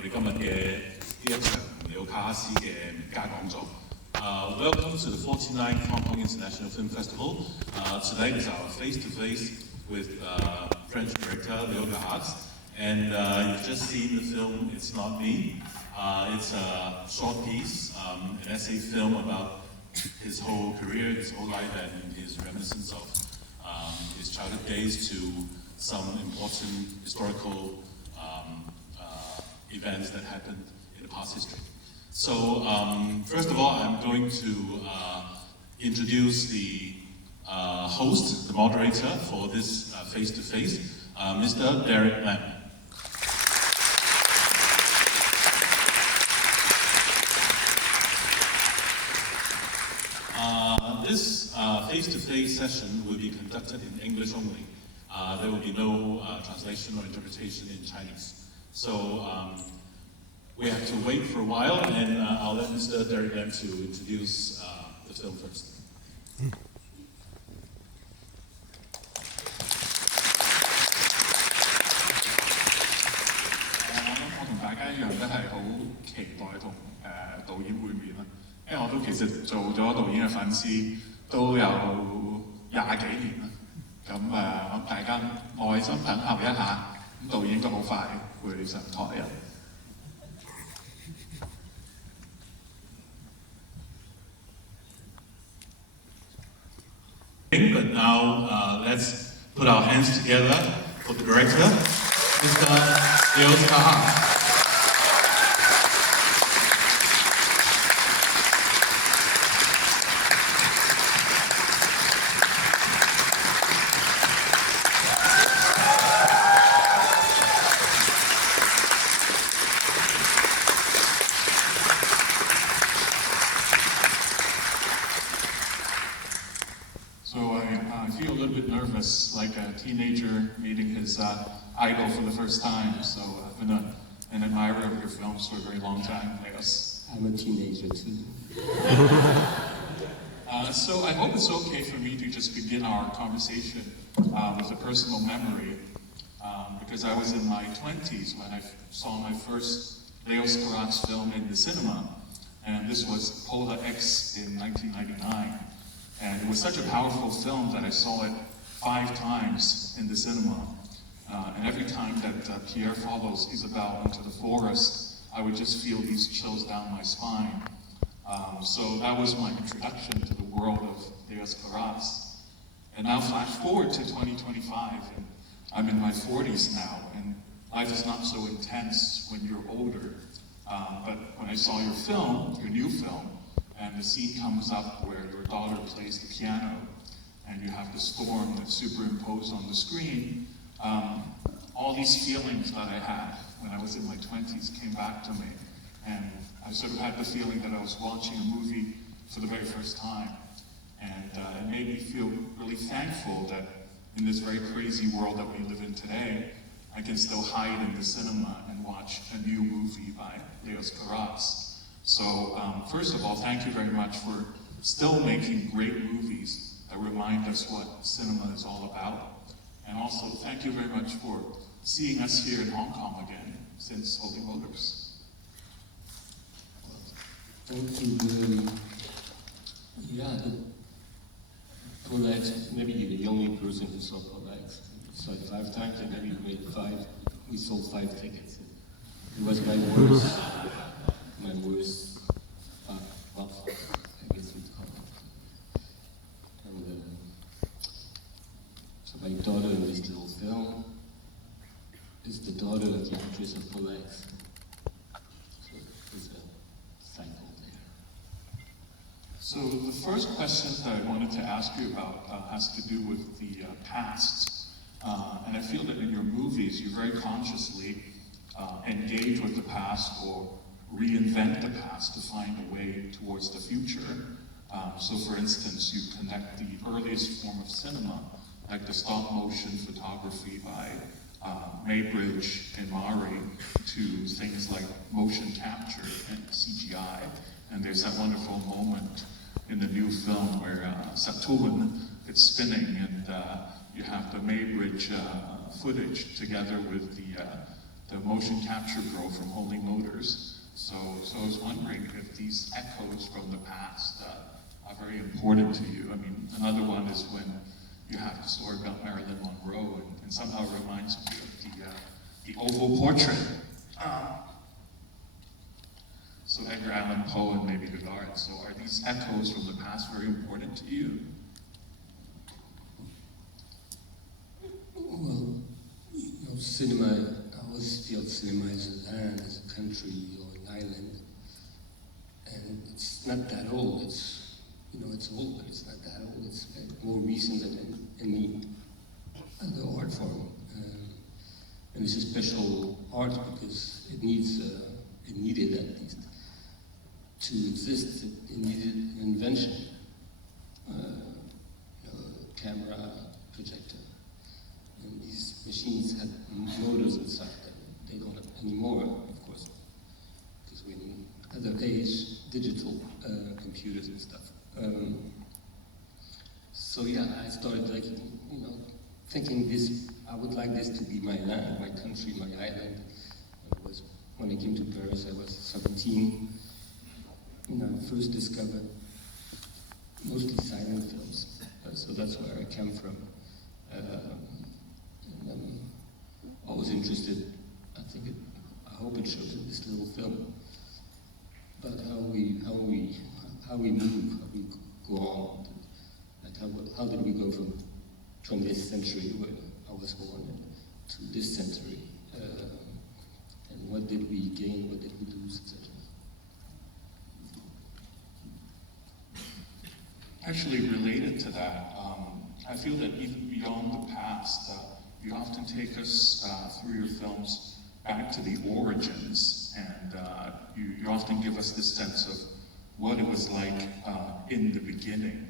我哋今日嘅呢一場尼奧卡哈斯嘅名家講座。Welcome to the 49th Hong Kong International Film Festival. Tonight is our face-to-face with French director Leo Garrats. And you've just seen the film It's Not Me. It's a short piece, an essay film about his whole career, his whole life, and his reminiscence of his childhood days to some important historical events that happened in the past history. So first of all, I'm going to introduce the host, the moderator for this face-to-face, Mr. Derek Lam. This face-to-face session will be conducted in English only. There will be no translation or interpretation in Chinese. So we have to wait for a while, and I'll let Mr. Derek Lam to introduce the film first. 我同大家一樣都係好期待同導演會面啦，因為我都其實做咗導演嘅粉絲都有20幾年啦。咁大家耐心等候一下，咁導演都好快會上台嘅。But now let's put our hands together for the director, Mr. Leo Garrats. So I feel a little bit nervous, like a teenager meeting his idol for the first time. So I've been an admirer of your films for a very long time, Leos. I'm a teenager too. So I hope it's okay for me to just begin our conversation with a personal memory, because I was in my 20s when I saw my first Leos Garrats film in the cinema, and this was Polar X in 1999. And it was such a powerful film that I saw it 5 times in the cinema. And every time that Pierre follows Isabelle into the forest, I would just feel these chills down my spine. So that was my introduction to the world of Leos Garrats. And now flash forward to 2025, and I'm in my 40s now, and life is not so intense when you're older. But when I saw your film, your new film, and the scene comes up where your daughter plays the piano, and you have the storm that's superimposed on the screen, all these feelings that I had when I was in my 20s came back to me. And I sort of had the feeling that I was watching a movie for the very first time. And it made me feel really thankful that in this very crazy world that we live in today, I can still hide in the cinema and watch a new movie by Leos Garrats. So first of all, thank you very much for still making great movies that remind us what cinema is all about. And also, thank you very much for seeing us here in Hong Kong again since Holy Motors. Thank you. Polar X, maybe you're the only person who saw Polar X. Saw it 5 times, and maybe we sold 5 tickets. It was my worst, I guess you'd call it. And so my daughter in this little film is the daughter of the actress of Polar X. So there's a cycle there. So the first question that I wanted to ask you about has to do with the past. And I feel that in your movies, you very consciously engage with the past or reinvent the past to find a way towards the future. So for instance, you connect the earliest form of cinema, like the stop motion photography by Maybridge and Mari, to things like motion capture and CGI. And there's that wonderful moment in the new film where Saturn is spinning, and you have the Maybridge footage together with the the motion capture girl from Holy Motors. So I was wondering if these echoes from the past are very important to you. I mean, another one is when you have the story about Marilyn Monroe, and somehow reminds me of the oval portrait. So Edgar Allan Poe and maybe Godard. So are these echoes from the past very important to you? Well, cinema, I always feel cinema as a land, as a country or an island. And it's not that old. It's old, but it's not that old. It's more recent than any other art form. And it's a special art because it needed at least to exist. It needed an invention, a camera, projector. And these machines had motors inside them. They don't have anymore, of course, because we're in another age, digital computers and stuff. So yeah, I started thinking I would like this to be my land, my country, my island. When I came to Paris, I was 17. I first discovered mostly silent films. So that's where I came from. And I'm always interested, I hope it shows in this little film, about how we move, how we go on. Like how did we go from 20th century, where I was born, to this century? And what did we gain, what did we lose, etc. Actually, related to that, I feel that even beyond the past, you often take us through your films back to the origins, and you often give us this sense of what it was like in the beginning.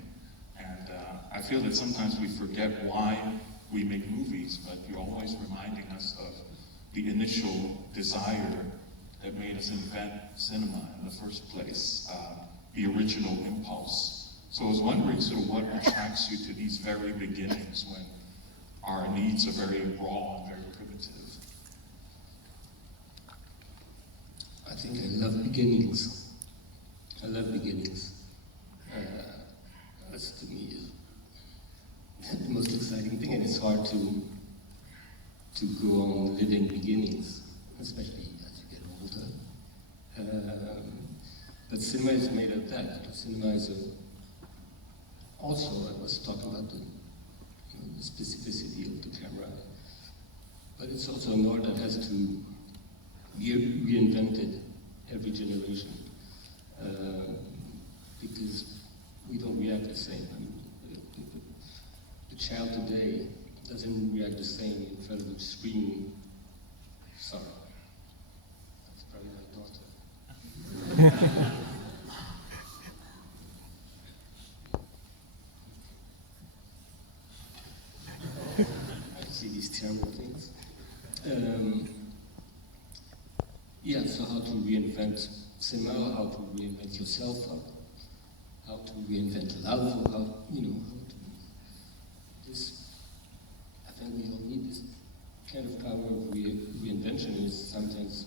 And I feel that sometimes we forget why we make movies, but you're always reminding us of the initial desire that made us invent cinema in the first place, the original impulse. So I was wondering sort of what attracts you to these very beginnings when our needs are very raw and very primitive. I think I love beginnings. I love beginnings. That's to me is the most exciting thing, and it's hard to go on living beginnings, especially as you get older. But cinema is made of that. Cinema is also, I was talking about the specificity of the camera, but it's also an art that has to be reinvented every generation, because we don't react the same. I mean, the child today doesn't react the same in front of a screen. Sorry, that's probably my daughter. These terrible things. Yeah, so how to reinvent cinema, how to reinvent yourself, how to reinvent love, how to, this, I think we all need this kind of power of reinvention. Is sometimes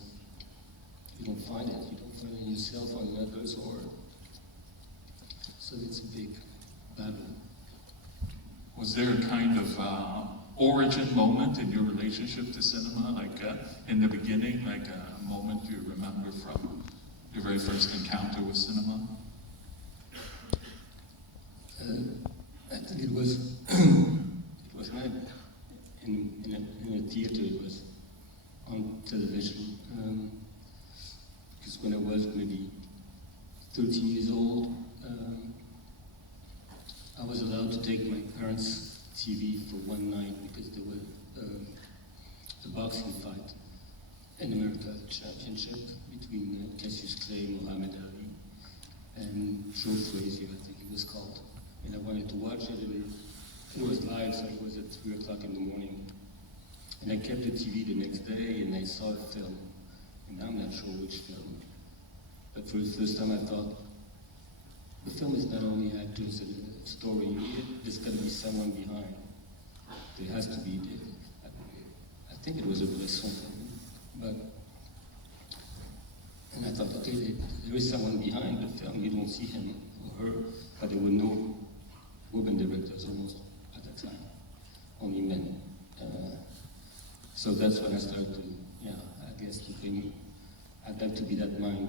you don't find it in yourself or in others, so it's a big battle. Was there a kind of origin moment in your relationship to cinema, like in the beginning, like a moment you remember from your very first encounter with cinema? I think it was not in a theater, it was on television. Because when I was maybe 13 years old, I was allowed to take my parents' TV for one night because there was a boxing fight in America, a championship between Cassius Clay, Muhammad Ali, and Joe Frazier, I think it was called. And I wanted to watch it, and it was live, so it was at 3 o'clock in the morning. And I kept the TV the next day, and I saw a film, and I'm not sure which film. But for the first time I thought, the film is not only actors and a story, there's got to be someone behind. There has to be. I think it was a Bresson film, but and I thought, okay, there is someone behind the film. You don't see him or her, but there were no women directors almost at that time, only men. So that's when I started to, I guess to think I'd like to be that man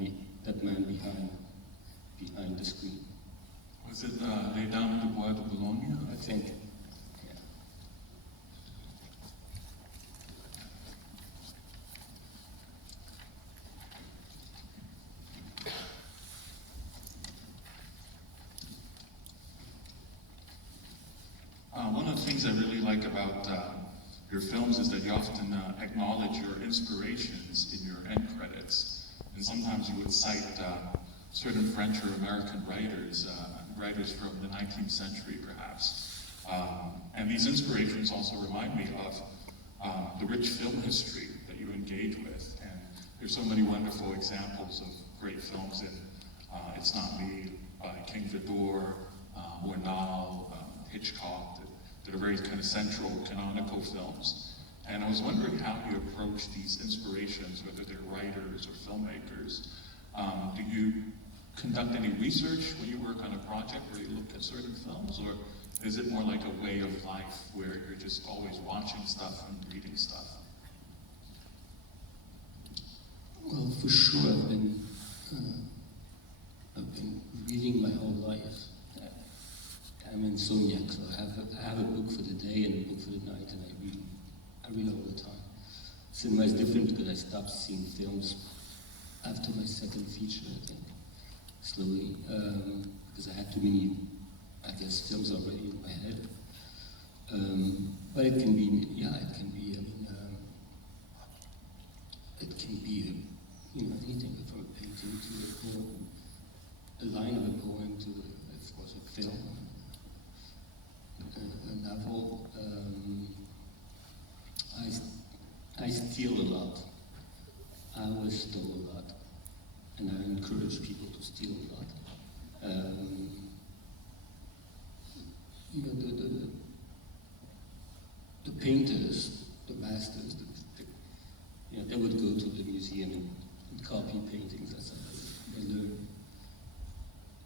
behind the screen. Was it Les Dames du Bois de Boulogne? I think. One of the things I really like about your films is that you often acknowledge your inspirations in your end credits. And sometimes you would cite certain French or American writers, writers from the 19th century perhaps. And these inspirations also remind me of the rich film history that you engage with. And there's so many wonderful examples of great films in It's Not Me by King Vidor, Warnal, Hitchcock, that are very kind of central canonical films. And I was wondering how you approach these inspirations, whether they're writers or filmmakers. Do you conduct any research when you work on a project where you look at certain films, or is it more like a way of life where you're just always watching stuff and reading stuff? Well, for sure, I've been reading my whole life. I'm insomniac, so I have a book for the day and a book for the night, and I read all the time. Cinema is different because I stopped seeing films after my second feature, I think, slowly, because I had too many, I guess, films already in my head. But it can be, it can be, anything from a painting to a poem, a line of a poem to, of course, a film. A novel. I steal a lot. I always stole a lot, and I encourage people to steal a lot. The painters, the masters, they would go to the museum and copy paintings. That's how they learn.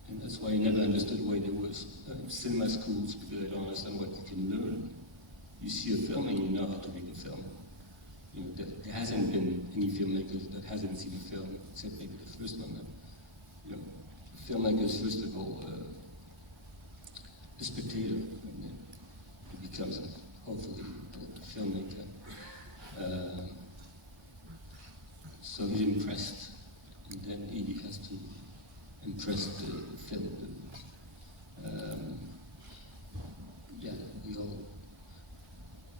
And that's why I never understood why there was cinema schools, because I don't understand what you can learn. You see a film and you know how to make a film. There hasn't been any filmmakers that hasn't seen a film, except maybe the first one. Filmmakers, first of all, a spectator, and then he becomes, hopefully, a filmmaker. So he's impressed, and then he has to impress the film. We all.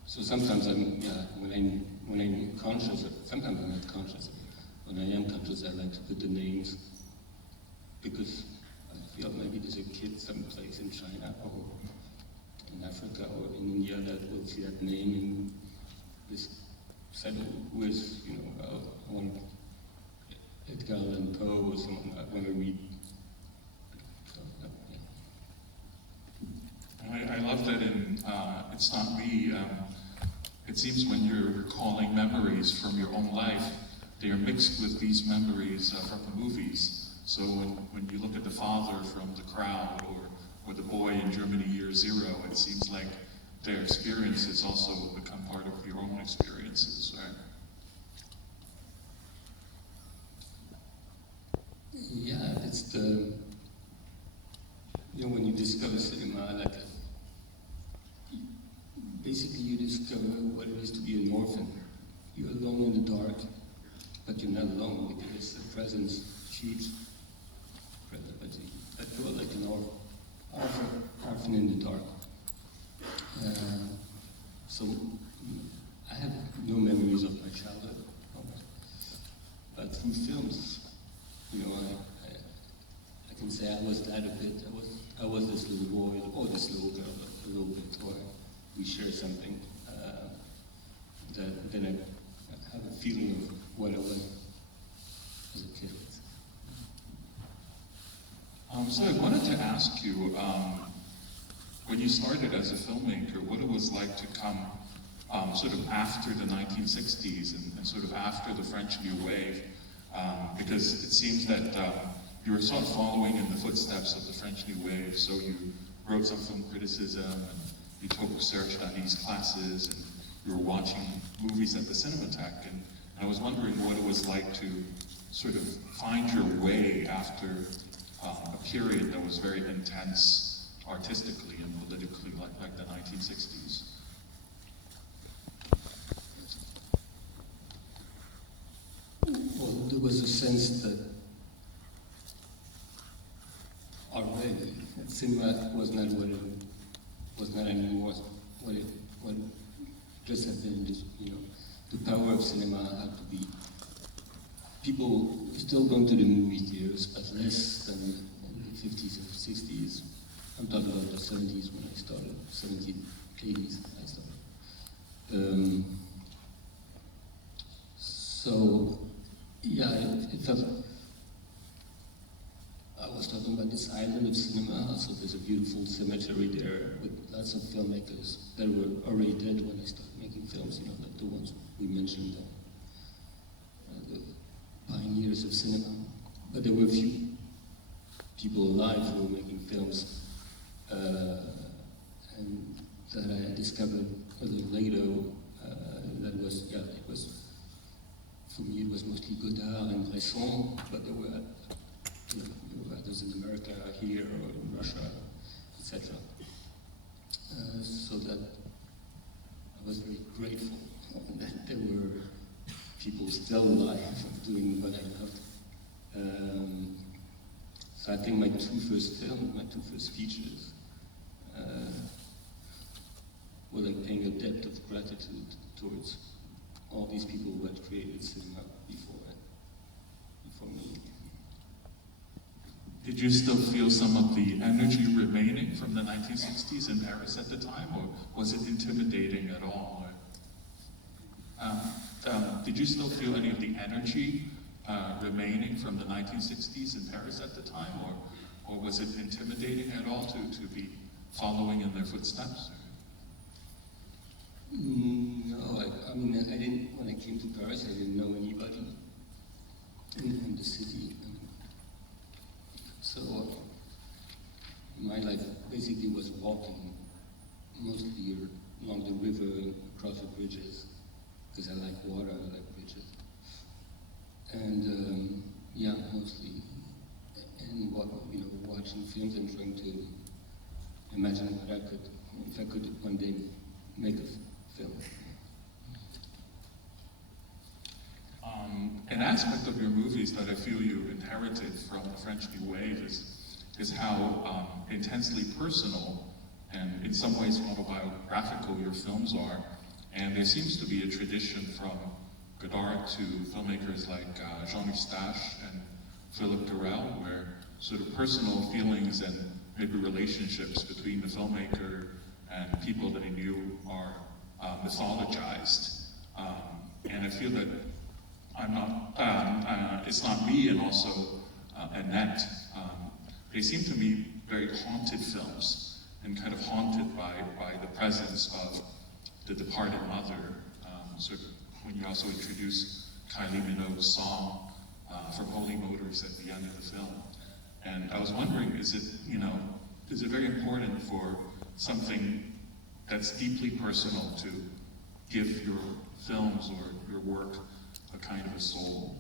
So sometimes when I'm conscious of, sometimes I'm not conscious of, when I am conscious, I like to put the names, because I feel maybe there's a kid someplace in China or in Africa or in India that will see that name and this said, who is, I want Edgar Allan Poe or someone I want to read. I love that in It's Not Me. It seems when you're recalling memories from your own life, they are mixed with these memories from the movies. So when you look at the father from The Crowd or the boy in Germany Year Zero, it seems like their experiences also become part of your own experiences, right? Yeah, it's the, when you discover cinema, basically you discover what it is to be an orphan. You're alone in the dark, but you're not alone because the presence cheats. But you're like an orphan in the dark. So I have no memories of my childhood, but through films, I can say I was that a bit. I was this little boy or this little girl a little bit, or we share something. Then I have a feeling of what I was as a kid. So I wanted to ask you, when you started as a filmmaker, what it was like to come sort of after the 1960s and sort of after the French New Wave, because it seems that you were sort of following in the footsteps of the French New Wave, so you wrote some film criticism, and you took research on these classes, and you were watching movies at the Cinematheque, and I was wondering what it was like to sort of find your way after a period that was very intense artistically and politically, like the 1960s. Well, there was a sense that already cinema was not what it was not anymore what it just had been. Just, you know, the power of cinema had to be. People still going to the movie theaters, but less than in the 50s and 60s. I'm talking about the 70s when I started, 70s, 80s I started. So, yeah, it felt. I was talking about this island of cinema, so there's a beautiful cemetery there with lots of filmmakers that were already dead when I started making films, you know, like the ones we mentioned, the pioneers of cinema. But there were a few people alive who were making films, and that I discovered a little later, that was, yeah, it was, for me it was mostly Godard and Bresson, but there were, you know, there were others in America, here, or in Russia, etc. So that I was very grateful that there were people still alive doing what I loved. So I think my two first features, were like paying a debt of gratitude towards all these people who had created cinema before me. Did you still feel some of the energy remaining from the 1960s in Paris at the time, or was it intimidating at all? Did you still feel any of the energy remaining from the 1960s in Paris at the time, or was it intimidating at all to be following in their footsteps? No, I mean, I didn't, when I came to Paris, I didn't know anybody in the city. So my life basically was walking, mostly along the river, across the bridges, because I like water, I like bridges. And yeah, mostly, and you know, watching films and trying to imagine what I could, if I could one day make a film. An aspect of your movies that I feel you inherited from the French New Wave is how intensely personal and in some ways autobiographical your films are. And there seems to be a tradition from Godard to filmmakers like Jean Eustache and Philip Durell, where sort of personal feelings and maybe relationships between the filmmaker and people that he knew are mythologized. And I feel that I'm not, it's not me, and also Annette. They seem to me very haunted films, and kind of haunted by the presence of the departed mother. Sort of when you also introduce Kylie Minogue's song from Holy Motors at the end of the film. And I was wondering, is it very important for something that's deeply personal to give your films or your work a kind of a soul?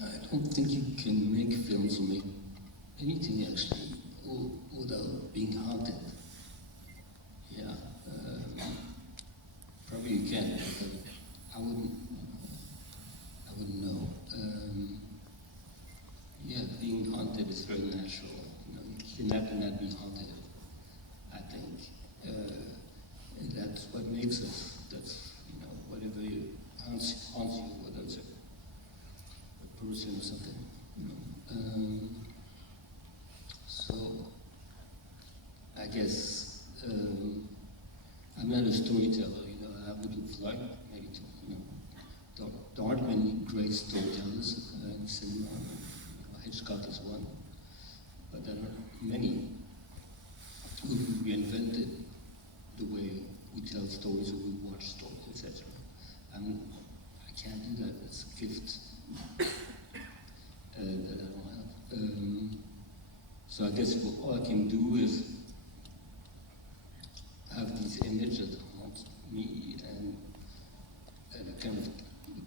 I don't think you can make films or make anything actually without being haunted. Yeah, probably you can, but I wouldn't know. Yeah, being haunted is very natural. You know, you can never not be haunted, I think. And that's what makes us. That's, you know, whatever haunts you, whether it's a person or something. You know. So I guess I'm not a storyteller. You know, I would like maybe to. You know, there aren't many great storytellers in cinema. You know, Hitchcock is one, but there are many who reinvented the way we tell stories or we watch stories, etc. I can't do that. It's a gift that I don't have. So I guess all I can do is have these images that haunt me and a kind of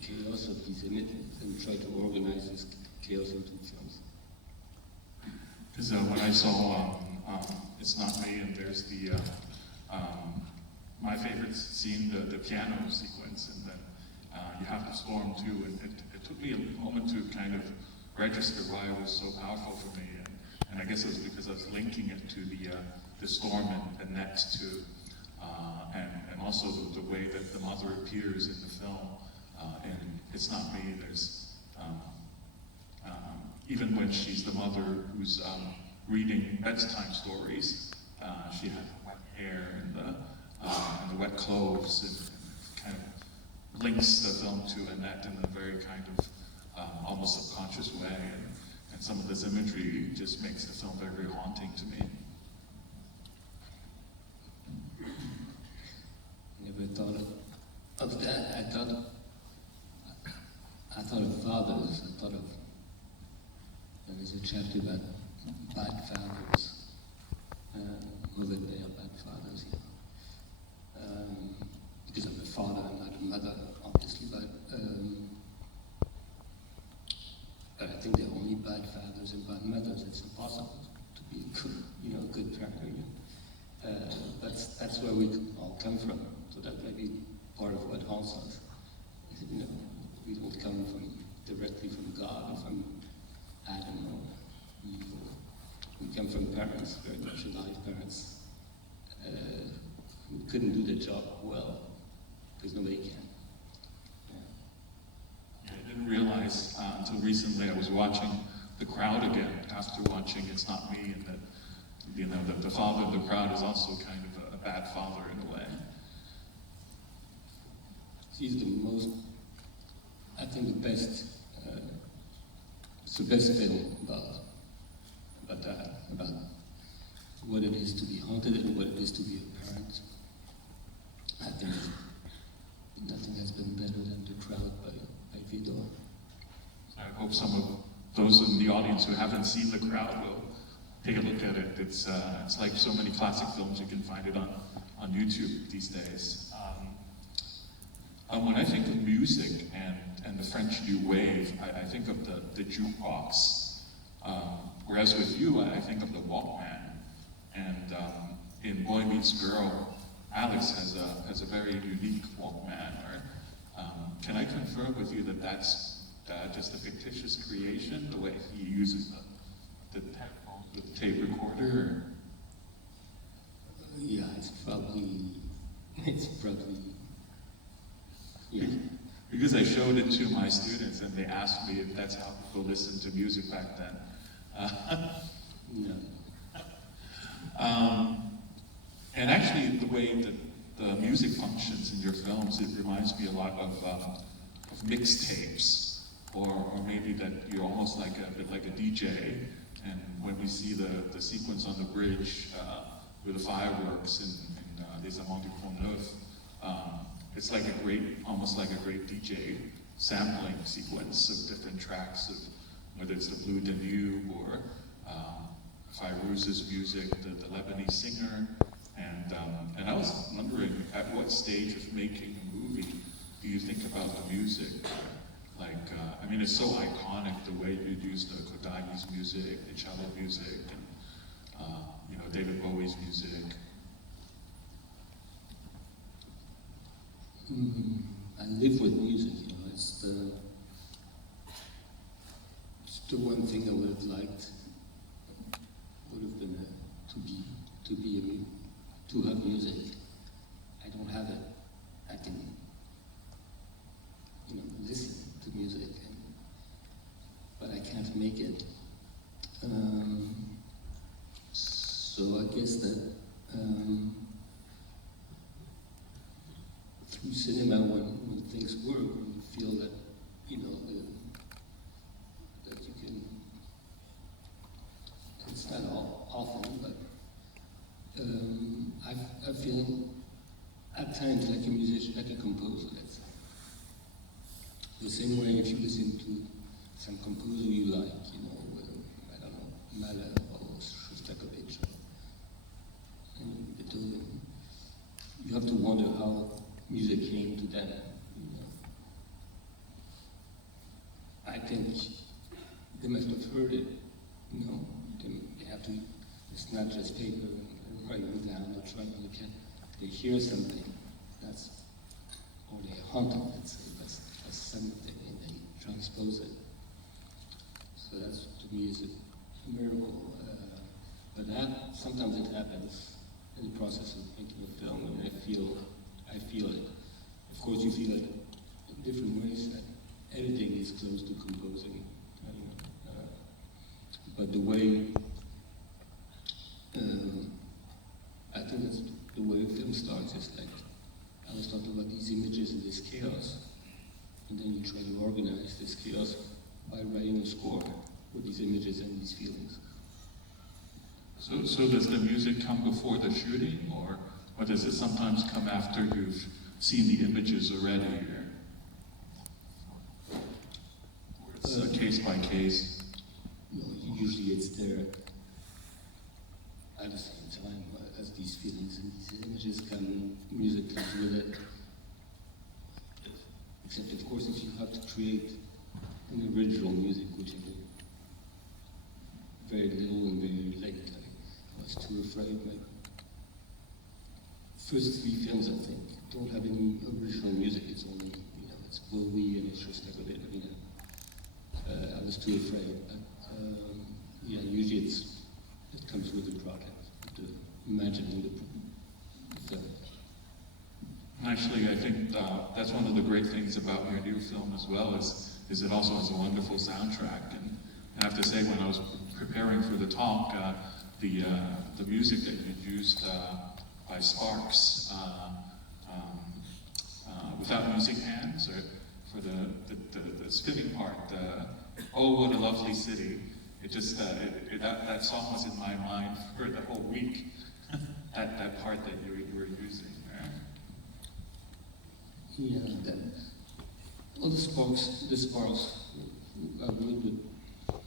chaos of these images and try to organize this chaos into films. Because when I saw It's Not Me, and there's the my favorite scene, the piano sequence, and then you have the storm too, and it took me a moment to kind of register why it was so powerful for me, and I guess it was because I was linking it to the storm and next to, and also the way that the mother appears in the film. And It's Not Me, there's even when she's the mother who's reading bedtime stories, she has wet hair and the wet clothes, and kind of links the film to Annette in a very kind of almost subconscious way, and some of this imagery just makes the film very, very haunting to me. Never thought of that. I thought of fathers. I thought of there's a chapter about bad fathers, whether they are bad fathers. Yeah. Because I'm a father, I'm not a mother, obviously, but I think there are only bad fathers and bad mothers. It's impossible to be a good parent. That's where we all come from. So that may be part of what haunts us. We don't come directly from God or from Adam or Eve. We come from parents, very much alive parents, who couldn't do their job well, because nobody can. Yeah. I didn't realize until recently I was watching The Crowd again after watching It's Not Me, and that the father of the crowd is also kind of a bad father in a way. He's the most, I think, the best. It's the best film about that, about what it is to be haunted and what it is to be a parent. I think nothing has been better than The Crowd by Vidor. I hope some of those in the audience who haven't seen The Crowd will take a look at it. It's like so many classic films, you can find it on YouTube these days. When I think of music and the French New Wave, I think of the jukebox. Whereas with you, I think of the Walkman. And in Boy Meets Girl, Alex has a very unique Walkman. Can I confirm with you that that's just a fictitious creation, the way he uses the tape recorder? Yeah, it's probably, yeah. Because I showed it to my students and they asked me if that's how people listened to music back then. No. And actually, the way that the music functions in your films, it reminds me a lot of mixtapes, or maybe that you're almost like a bit like a DJ. And when we see the sequence on the bridge with the fireworks in Les Amants du Pont Neuf, it's like almost like a great DJ sampling sequence of different tracks, of whether it's the Blue Danube or Fairuz's music, the Lebanese singer, and I was wondering, at what stage of making a movie do you think about the music? I mean, it's so iconic the way you use the Kodayi's music, the cello music, and David Bowie's music. I live with music, it's the one thing I would have liked, would have been to have music. I don't have it. I can, listen to music, but I can't make it. So I guess that through cinema, when things work, when you feel that, that you can, it's not often, but talent like a musician, like a composer, let's say. The same way if you listen to some composer you like, you know, I don't know, Mahler or Shostakovich, and Beethoven, you have to wonder how music came to them, you know. I think they must have heard it, you know. They have to, it's not just paper and writing it down or trying to look at. They hear something, that's, or they hunt it, let's say, that's something, and they transpose it. So that's, to me, is a miracle. But that, sometimes it happens in the process of making a film, and I feel it. Of course, you feel it in different ways. That editing is close to composing, but the way, I think that's the way a film starts. Is like, I was talking about these images and this chaos, and then you try to organize this chaos by writing a score with these images and these feelings. So does the music come before the shooting, or does it sometimes come after you've seen the images already? Or it's case by case? No, usually it's there at the same time as these feelings and these images come, music comes with it. Except, of course, if you have to create an original music, which I did very little and very late. I was too afraid. My first 3 films, I think, don't have any original music. It's only, you know, it's Bowie and it's Shostakovich, you know. I was too afraid. But, yeah, usually it comes with the project, the imagining the film. Actually, I think that's one of the great things about your new film as well, is it also has a wonderful soundtrack. And I have to say, when I was preparing for the talk, the music that you used by Sparks, without using hands, or for the spinning part, "Oh, What a Lovely City," it just that song was in my mind for the whole week. that part that you were using. Right? Yeah, all the sparks I worked with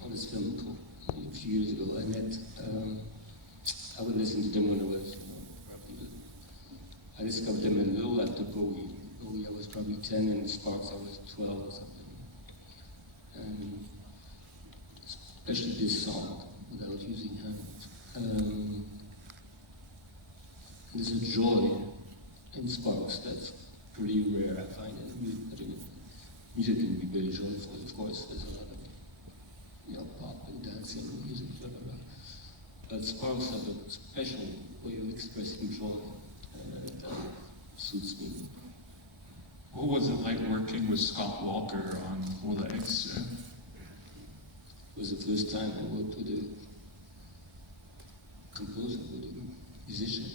on this film a few years ago. I met, I would listen to them when I was, probably, I discovered them a little after Bowie. Bowie, I was probably 10, and Sparks, I was 12 or something. And especially this song, without using hands. There's a joy in Sparks that's pretty rare, I find. Music can be very joyful, of course. There's a lot of, you know, pop and dancing music, blah, blah, blah. But Sparks have a special way of expressing joy, and that suits me. What was it like working with Scott Walker on All the Eggs? It was the first time I worked with a composer, with a musician.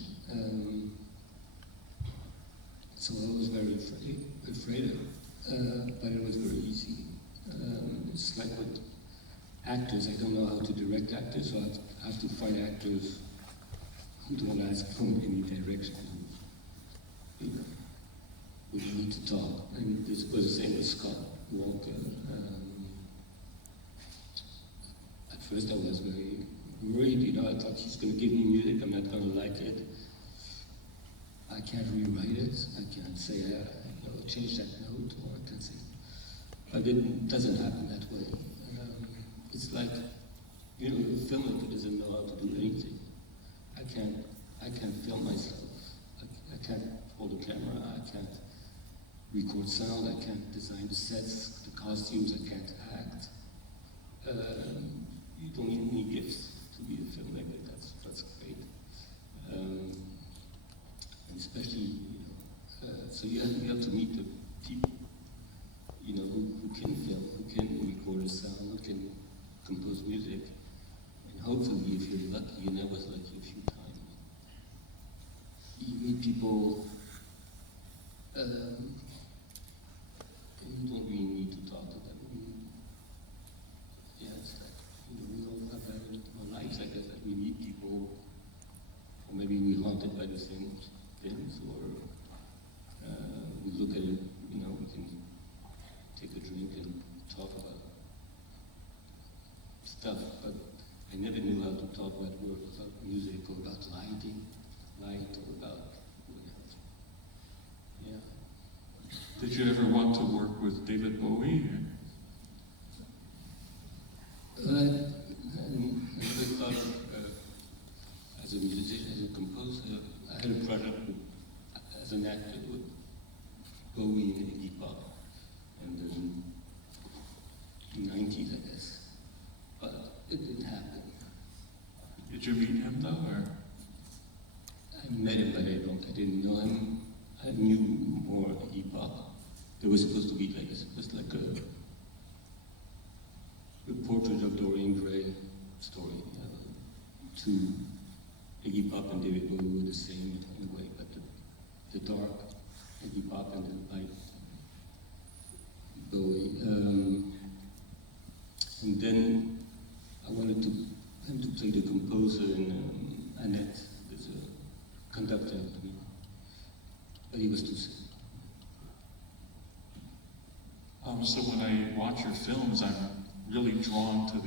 So I was very afraid of it, but it was very easy. It's like with actors, I don't know how to direct actors, so I have to find actors who don't ask for any direction. You know, we need to talk. And this was the same with Scott Walker. At first I was very worried, you know, I thought he's going to give me music, I'm not going to like it. I can't rewrite it, I can't say, change that note, or I can't say. But it doesn't happen that way. It's like, you know, a filmmaker doesn't know how to do anything. I can't film myself. I can't hold a camera, I can't record sound, I can't design the sets, the costumes, I can't act. You don't even need gifts to be a filmmaker, that's great. And especially, you know, so you have to meet the people, you know, who can film, who can record a sound, who can compose music. And hopefully, if you're lucky, and I was lucky a few times, you meet people, and you don't really need to talk to them. Yeah, it's like, you know, we all have that in our lives, I guess, that we meet people, or maybe we're haunted by the same things, or look at it, you know, we can take a drink and talk about stuff, but I never knew how to talk about work, about music, or about light, or about whatever. Yeah. Did you ever want to work with David Bowie? I never thought as a musician, as a composer. I had a project as an actor with Bowie and Iggy Pop, and then in the 90s, I guess. But it didn't happen. Did you meet him though, or? I met him, but I didn't know him. I knew more Iggy Pop. There was supposed to be like a portrait of Dorian Gray story. Two Iggy Pop and David Bowie were the same in a way, but the dark Iggy Pop and the light Bowie. And then I wanted him to play the composer in Annette. There's a conductor, but he was too sick. So when I watch your films, I'm really drawn to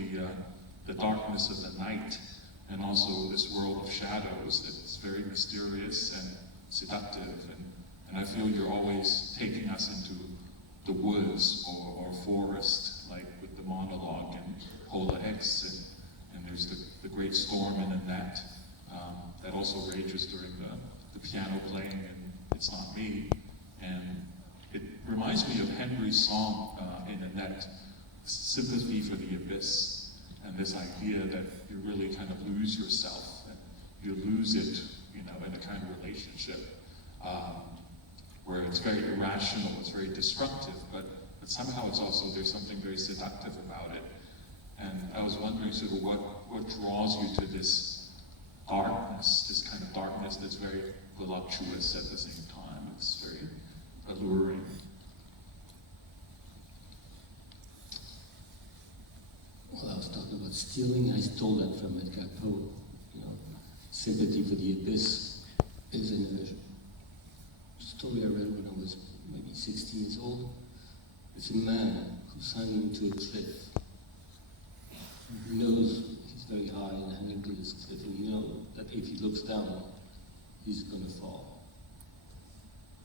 the darkness of the night, and also this world of shadows that's very mysterious and seductive, and I feel you're always taking us into the woods or forest, like with the monologue in Pola X, and there's the great storm in Annette that also rages during the piano playing in It's Not Me, and it reminds me of Henry's song in Annette, Sympathy for the Abyss, and this idea that you really kind of lose yourself, and you lose it, you know, in a kind of relationship where it's very irrational, it's very destructive, but somehow it's also, there's something very seductive about it. And I was wondering sort of what draws you to this darkness, this kind of darkness that's very voluptuous at the same time. It's very alluring. Well, I was talking about stealing. I stole that from Edgar Poe. You know, Sympathy for the Abyss is in a story I read when I was maybe 60 years old. It's a man who's hanging to a cliff. He knows he's very high and hanging to this cliff, and he knows that if he looks down, he's going to fall.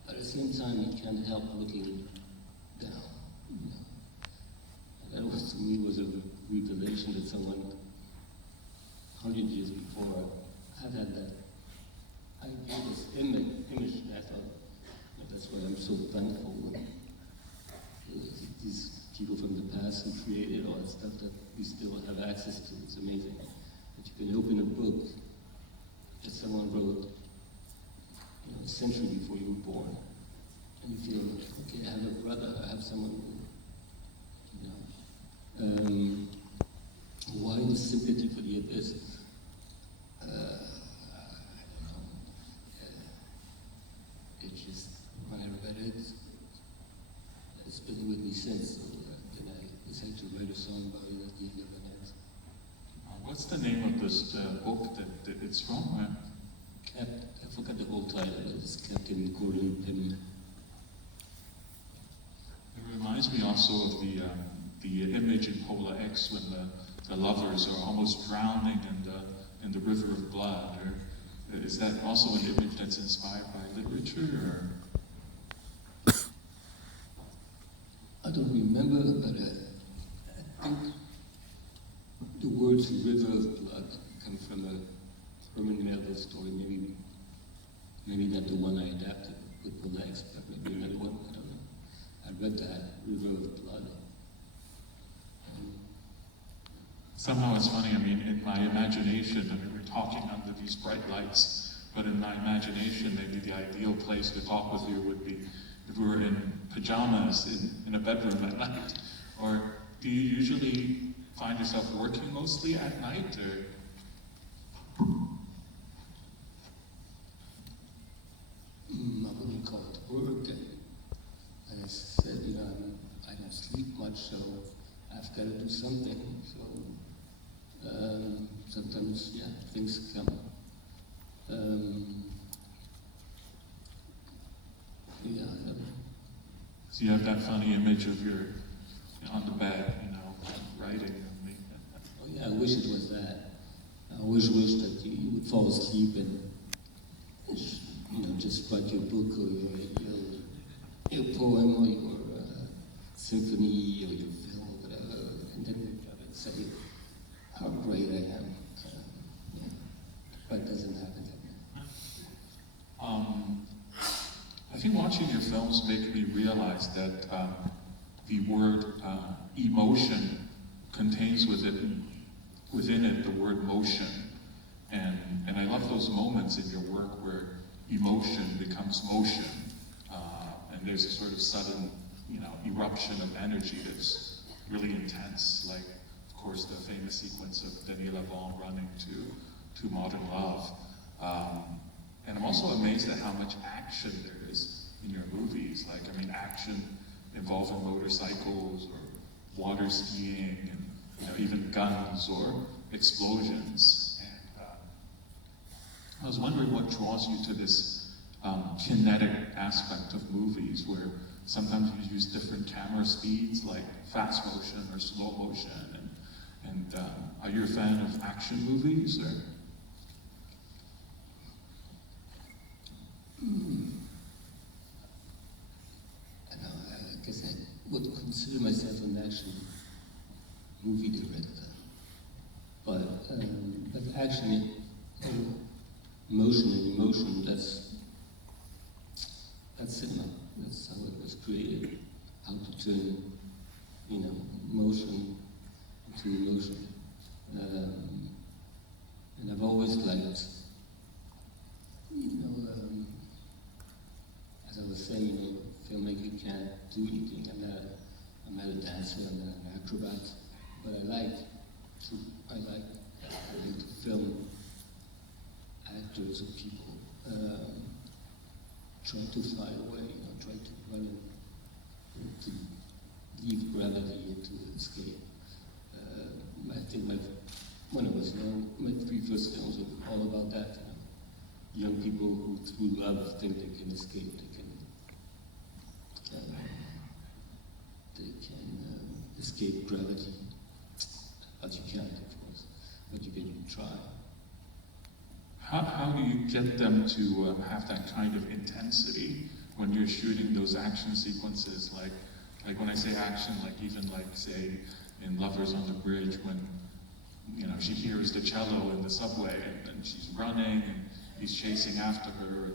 But at the same time, he can't help looking down. You know? And that was, to me, was a revelation that someone 100 years before had that idea, this image, and I thought, that's why I'm so thankful when these people from the past who created all that stuff that we still have access to. It's amazing that you can open a book that someone wrote, you know, a century before you were born, and you feel, okay, I have a brother, I have someone who, you know. Why the sympathy for the abyss? I don't know. It just, when I read it, it's been with me since. So then I decided to write a song about it at the end of the night. What's the name of this book that it's from? I forgot the whole title, but it's Captain Gordon Pym. It reminds me also of the image in Pola X when the lovers are almost drowning in the river of blood. Or is that also an image that's inspired by literature? Or? I don't remember, but I think the words "river of blood" come from a Herman Melville story. Maybe not the one I adapted with the legs, but maybe another one. I don't know. I read that "River of Blood." Somehow it's funny. I mean, in my imagination, I mean, we're talking under these bright lights, but in my imagination, maybe the ideal place to talk with you would be if we were in pajamas in a bedroom at night. Or do you usually find yourself working mostly at night, or? I wouldn't call it work. And I said, you know, I don't sleep much, so I've got to do something. So sometimes, yeah, things come. Yeah, So you have that funny image of your on the bed, writing. Oh yeah, I wish it was that. I always wish that you would fall asleep and just write your book or your poem or your symphony or your film or whatever, and then you would say how great I am. But it doesn't happen that way. I think watching your films make me realize that the word emotion contains within it the word motion. And I love those moments in your work where emotion becomes motion. And there's a sort of sudden, eruption of energy that's really intense. Like, of course, the famous sequence of Daniela Vaughn running to Modern Love. And I'm also amazed at how much action there is in your movies. Like, action involving motorcycles or water skiing and even guns or explosions. And I was wondering what draws you to this kinetic aspect of movies where sometimes you use different camera speeds like fast motion or slow motion. And are you a fan of action movies or? I guess I would consider myself an action movie director, but action, motion and emotion, that's cinema. That's how it was created. How to turn, motion into emotion. And I've always liked, as I was saying, filmmaker can't do anything. I'm not a dancer, I'm not an acrobat, but I like to film actors or people try to fly away, try to run, to leave gravity and to escape. I think when I was young, my 3 first films were all about that. Young people who, through love, think they can escape, they can escape gravity, but you can't, of course, but you can try. How do you get them to have that kind of intensity when you're shooting those action sequences? Like when I say action, say in Lovers on the Bridge, when she hears the cello in the subway and she's running and he's chasing after her,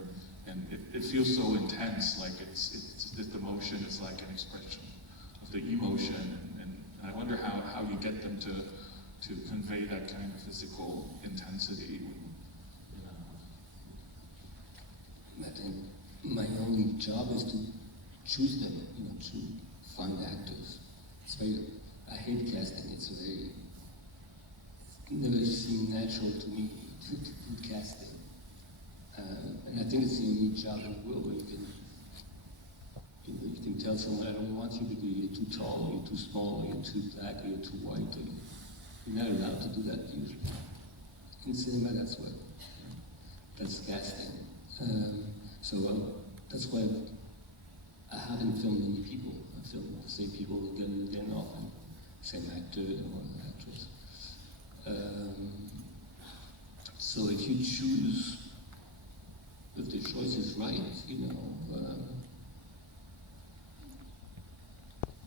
and it feels so intense, like it's the motion is like an expression of the emotion, and I wonder how you get them to convey that kind of physical intensity. I think my only job is to choose them, to find actors. I hate casting. It's never seemed natural to me to do casting. And I think it's the only job in the world where you can tell someone, I don't want you because you're too tall, or you're too small, or you're too black, or you're too white. You're not allowed to do that usually. In cinema, that's casting. That's why I haven't filmed many people. I filmed the same people again and again, often same actor or actress. So if you choose, if the choice is right,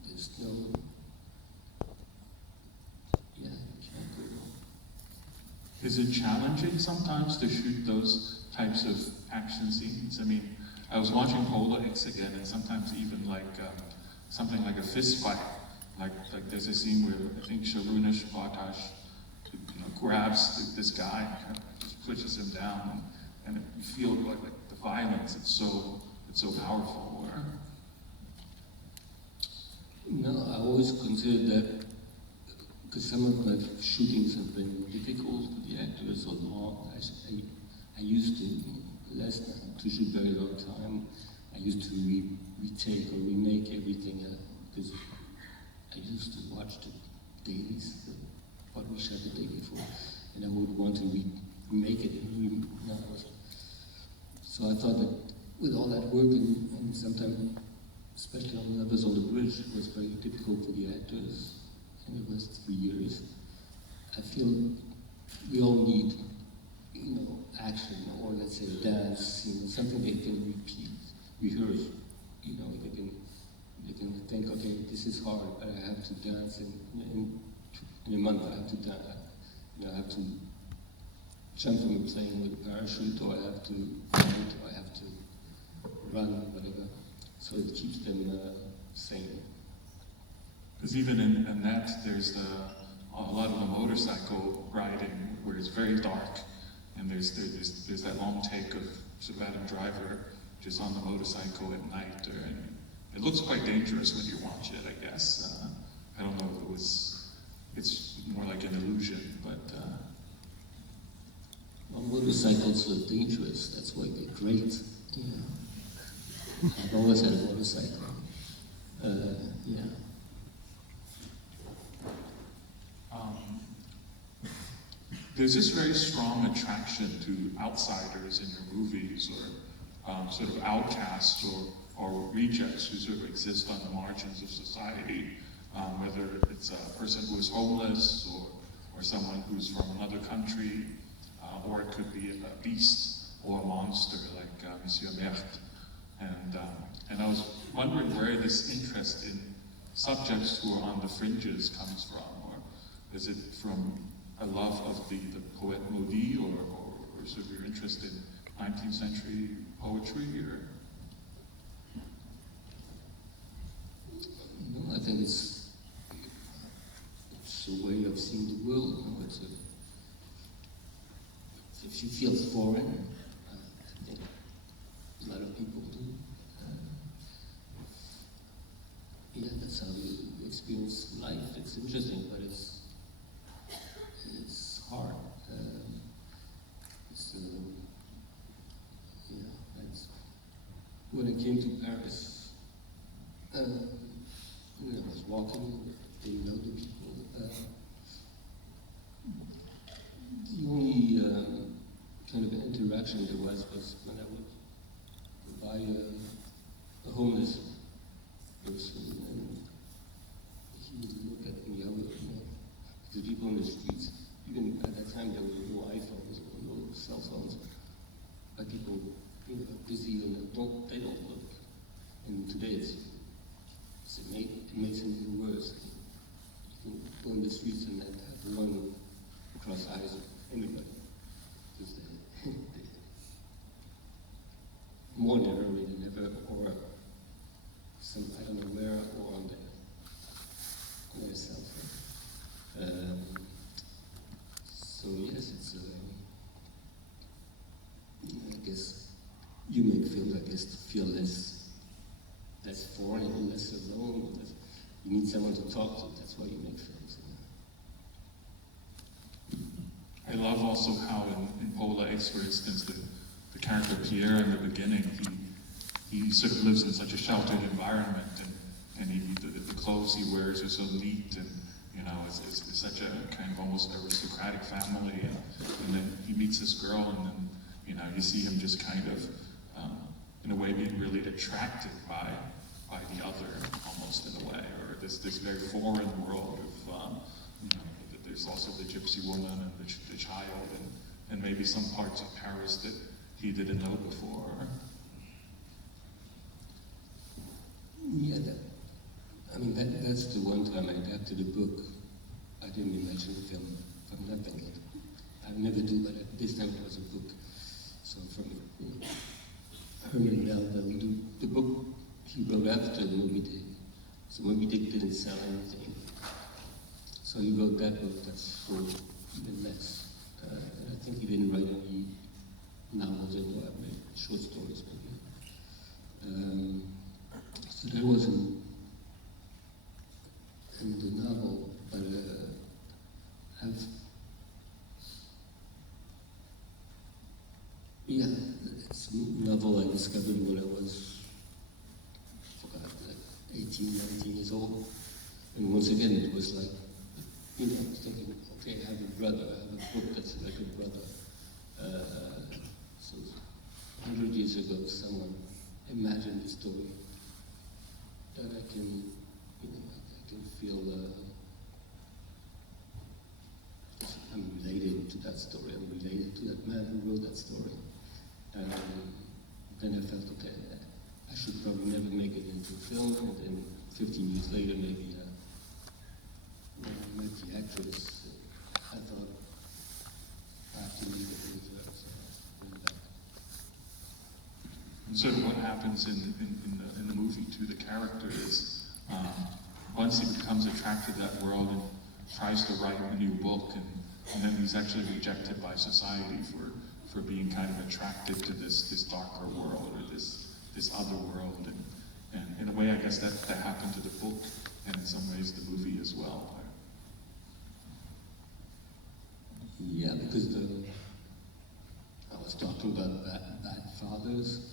there's no, you can't go wrong. Is it challenging sometimes to shoot those types of action scenes? I was watching Polar X again, and sometimes even something like a fist fight. Like there's a scene where I think Sharunish Bartash grabs this guy and just pushes him down, and you feel like the violence. It's so powerful. No, I always considered that, because some of my shootings have been difficult with the actors or long. I used to, to shoot very long time, I used to retake or remake everything, because I used to watch the dailies, what we shot the day before, and I would want to remake it. So I thought that with all that work and sometimes especially on levels on the bridge, was very difficult for the actors, and it was 3 years. I feel we all need, action, or let's say dance, something they can repeat, rehearse. They can think, okay, this is hard, but I have to dance in a month. I have to dance. I have to jump from a plane with a parachute, or I have to fight, or I have to run, whatever. So it keeps them sane. Because even in that, there's a lot of the motorcycle riding where it's very dark, and there's that long take of Adam Driver just on the motorcycle at night, and it looks quite dangerous when you watch it, I guess. I don't know if it's more like an illusion, but. Well, motorcycles are dangerous, that's why they're great. Yeah. I've always had a motorcycle. Yeah. There's this very strong attraction to outsiders in your movies, or sort of outcasts or rejects who sort of exist on the margins of society, whether it's a person who is homeless or someone who's from another country, or it could be a beast or a monster like Monsieur Merte. And I was wondering where this interest in subjects who are on the fringes comes from, or is it from a love of the poet maudit, or sort of your interest in 19th century poetry, or? No, I think it's a way of seeing the world. If you feel foreign, I think a lot of people do. Yeah, that's how you experience life. It's interesting, but it's hard. When I came to Paris, I was walking, didn't know the people. The only kind of interaction there was when I would buy a homeless person, and he would look at me. The people in the streets, even at that time, there were no iPhones or no cell phones, but people busy and they don't look. And today it makes it even worse. You can go in the streets and have one cross eyes of anybody. Because they're more in a hurry than ever, or some, I don't know where, or on their cell phone. So yes, it's I guess you make films, I guess, to feel less foreign and less alone. You need someone to talk to. That's why you make films. I love also how in Polace, for instance, the character Pierre in the beginning, he sort of lives in such a sheltered environment, and the clothes he wears are so neat, and it's such a kind of almost aristocratic family, and then he meets this girl, and then you see him just kind of in a way being really attracted by the other, almost in a way, or this very foreign world of there's also the gypsy woman and the child, and maybe some parts of Paris that he didn't know before. Yeah, that's the one time I adapted a book. I didn't imagine a film from nothing. I never do, but this time it was a book. So from Herman Melville, the book he wrote after Moby Dick. So Moby Dick didn't sell anything. So he wrote that book that sold even less. And I think he didn't write any novels or short stories, maybe. So that wasn't in the novel, but it's a novel I discovered when I was, like 18, 19 years old. And once again, it was like, thinking, okay, I have a brother, I have a book that's like a brother. So 100 years ago, someone imagined the story. but I can, I can feel I'm related to that story. I'm related to that man who wrote that story. Then I felt, okay, I should probably never make it into a film, and then 15 years later, maybe when I met the actress, I thought I have to leave it with her, so I went back. And sort of what happens in the movie to the character is once he becomes attracted to that world and tries to write a new book, and then he's actually rejected by society for being kind of attracted to this darker world or this other world, and in a way I guess that happened to the book and in some ways the movie as well. Yeah, because I was talking about bad fathers,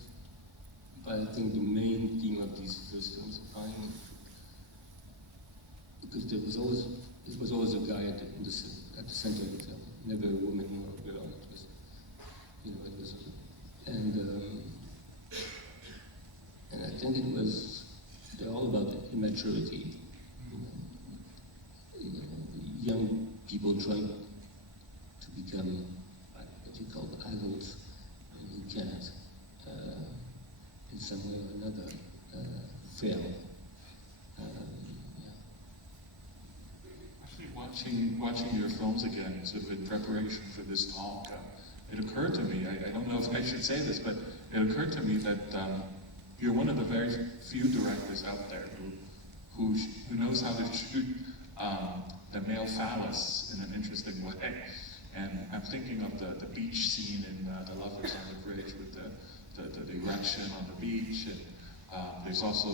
but I think the main theme of these first films of mine, because it was always a guy at the center of the film, never a woman or a girl. It was, it was, and I think they're all about immaturity. Young people trying to become what you call adults, and who can't, in some way or another, fail. Actually, watching your films again, sort of in preparation for this talk, it occurred to me, I don't know if I should say this, but it occurred to me that you're one of the very few directors out there who knows how to shoot the male phallus in an interesting way. And I'm thinking of the beach scene in The Lovers on the Bridge with the erection on the beach, and there's also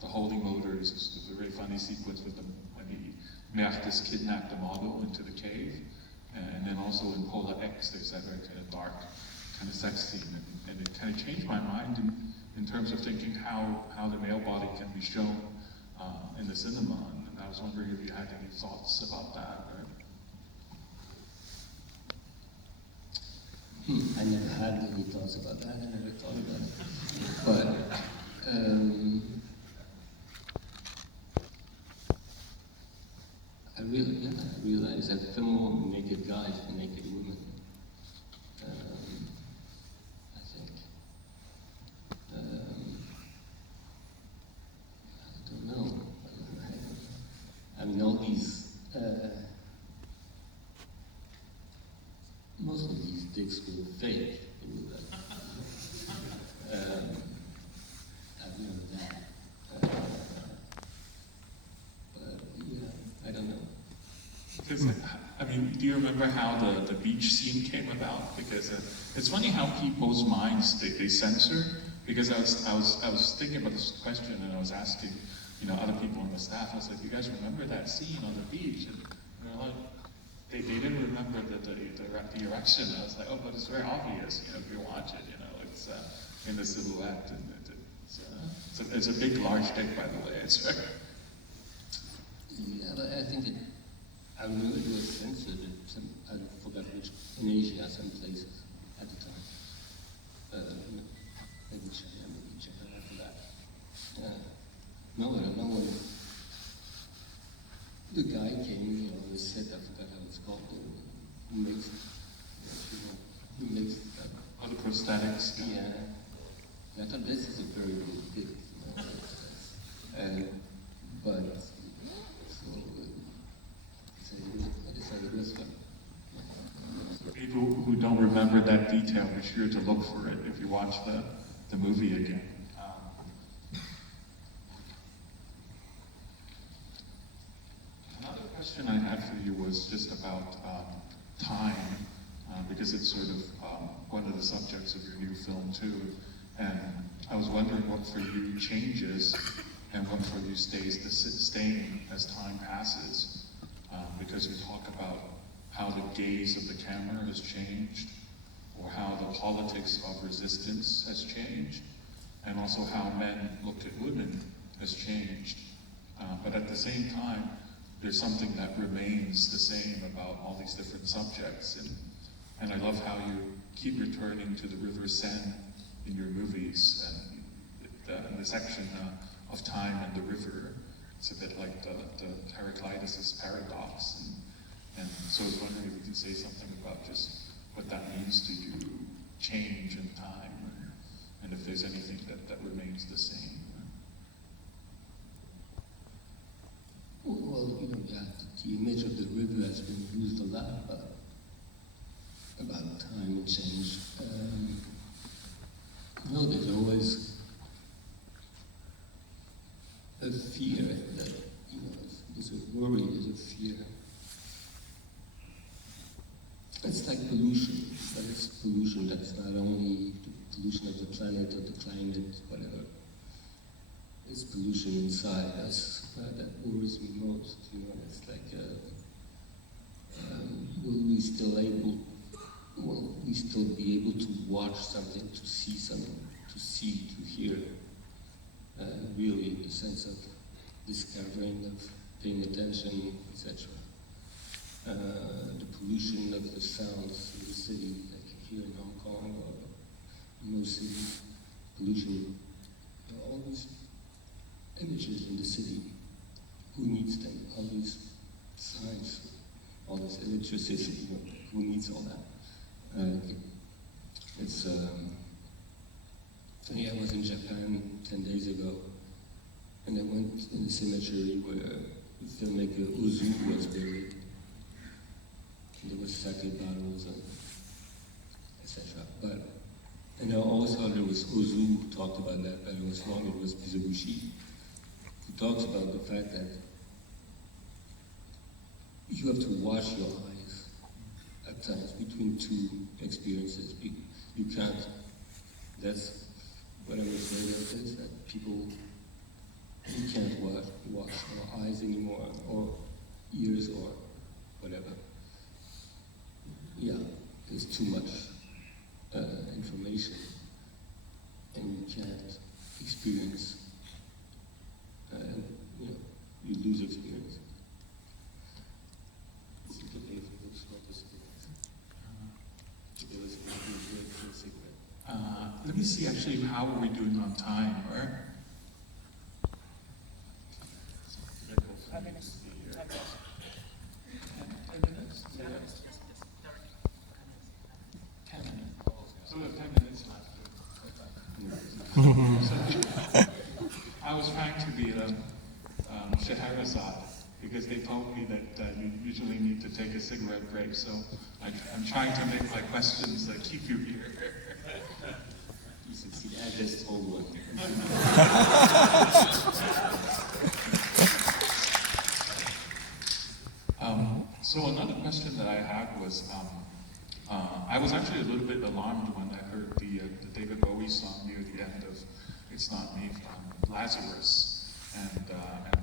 the holy motors. There's a very funny sequence with when Mertes kidnapped the model into the cave, and then also in Polar X there's that very kind of dark kind of sex scene, and it kind of changed my mind in terms of thinking how the male body can be shown in the cinema, and I was wondering if you had any thoughts about that. I never had any thoughts about that. I never thought about it. But I realized that film more naked guys than naked women. I think. I don't know. I mean, all these. Most of these dicks were fake. I've known that. But yeah, I don't know. Because, I mean, do you remember how the beach scene came about? Because it's funny how people's minds they censor. Because I was thinking about this question and I was asking, other people on the staff. I was like, "You guys remember that scene on the beach?" And they're like, they didn't remember the erection. I was like, "Oh, but it's very obvious. If you watch it, it's in the silhouette, and it's a big, large dick, by the way. It's very." Yeah, but I think I remember it was censored in I forgot which, in Asia, some places at the time. Maybe check it out for that. No, I don't know when the guy came, on the set, I forgot how it's called, who makes that. Oh, the prosthetics. Yeah. I thought this is a very good bit, but I decided this one. People who don't remember that detail, be sure to look for it if you watch the movie again. Another question I had for you was just about time, because it's sort of one of the subjects of your new film too. And I was wondering what for you changes and what for you stays the same as time passes, because you talk about how the gaze of the camera has changed, or how the politics of resistance has changed, and also how men look at women has changed. But at the same time, there's something that remains the same about all these different subjects, and I love how you keep returning to the River Seine in your movies, and in the section of time river. It's a bit like the Heraclitus' paradox. And so I was wondering if you could say something about just what that means to you, change in time, and if there's anything that remains the same. Well, yeah, the image of the river has been used a lot about time and change. There's always a fear that, there's a worry, there's a fear. It's like pollution, but it's pollution that's not only the pollution of the planet or the climate, whatever. It's pollution inside us that worries me most. It's like, will we still be able to watch something, to see something, to hear, really in the sense of discovering, of paying attention, etc. The pollution of the sounds in the city, like here in Hong Kong or in most cities, pollution, all these images in the city, who needs them? All these signs, all this electricity, who needs all that? It's funny, I was in Japan 10 days ago, and I went in the cemetery where the filmmaker Ozu was buried. And there was sake bottles and etc. And I always thought it was Ozu who talked about that, but it was wrong, it was Mizoguchi, who talks about the fact that you have to wash your eyes at times between two experiences. You can't. That's what I was afraid of, is that people, you can't wash our eyes anymore, or ears, or whatever. Yeah, there's too much information, and you can't experience, you lose experience. Let me see, actually, how are we doing on time, right? 5 minutes. 10 minutes? 10 minutes. So we have 10 minutes left. I was trying to be Scheherazade, because they told me that you usually need to take a cigarette break, so I'm trying to make my questions that keep you here. You should see I just told one. So another question that I had was, I was actually a little bit alarmed when I heard the David Bowie song near the end of It's Not Me from Lazarus, and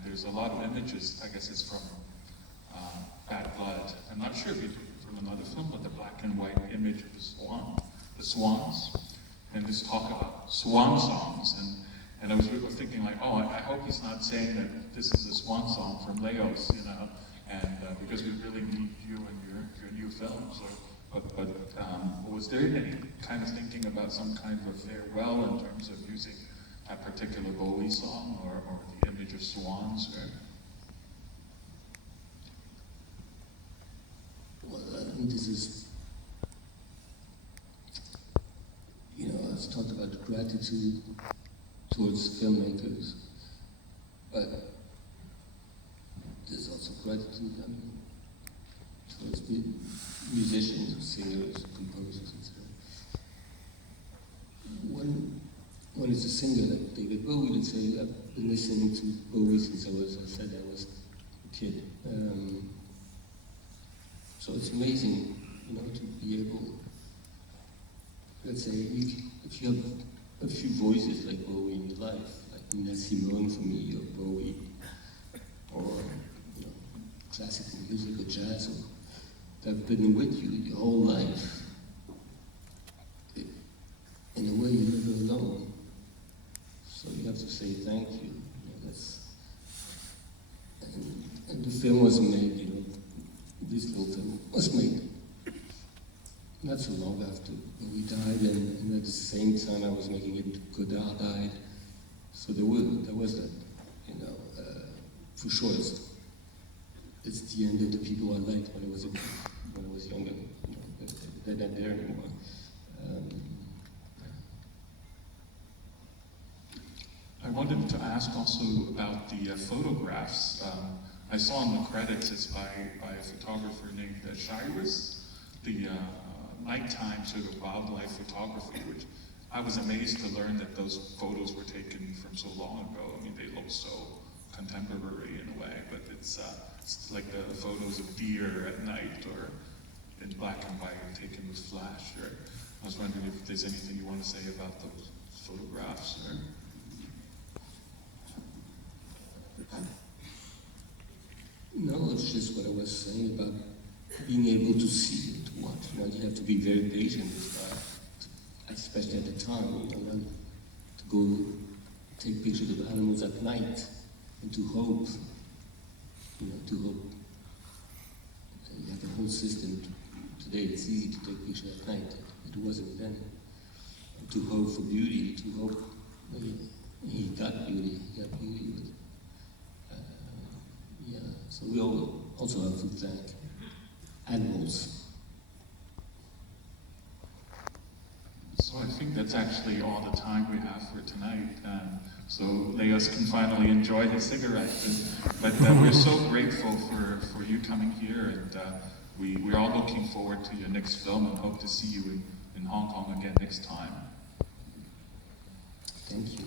there's a lot of images. I guess it's from Bad Blood. I'm not sure if it's from another film, but the black and white image of the swans, and this talk about swan songs, and I was thinking like, oh, I hope he's not saying that this is a swan song from Laos, and because we really need you in your new film. So, but was there any kind of thinking about some kind of a farewell in terms of using a particular Bowie song or the image of swans? Well, I think this is, I was talked about gratitude towards filmmakers, but there's also gratitude towards musicians, singers, composers, etc. One is a singer like David Bowie would say, I've been listening to Bowie since I was a kid. So it's amazing, to be able, let's say, if you have a few voices like Bowie in your life, like Nina Simone for me, or Bowie, or classical music or jazz, that have been with you your whole life. In a way, you're never alone. So you have to say thank you. And the film was made, this little film was made not so long after we died, and at the same time I was making it, Godard died. So there was that, for sure, it's the end of the people I liked when I was younger. You know, they're not there anymore. I wanted to ask also about the photographs. I saw in the credits it's by a photographer named Shirus, the nighttime sort of wildlife photography, which I was amazed to learn that those photos were taken from so long ago. I mean, they look so contemporary in a way, but it's like the photos of deer at night or in black and white taken with flash. Or I was wondering if there's anything you want to say about those photographs. Or no, it's just what I was saying about being able to see and to watch. You know, you have to be very patient with that, especially at the time, you know, to go take pictures of animals at night and to hope, you know, to hope. You have the whole system. Today it's easy to take pictures at night. It wasn't then. And to hope for beauty, to hope. Well, he got beauty. He got beauty, but yeah. So we all also have to thank animals. So I think that's actually all the time we have for tonight. So Leos can finally enjoy his cigarette. But we're so grateful for you coming here, and we're all looking forward to your next film and hope to see you in Hong Kong again next time. Thank you.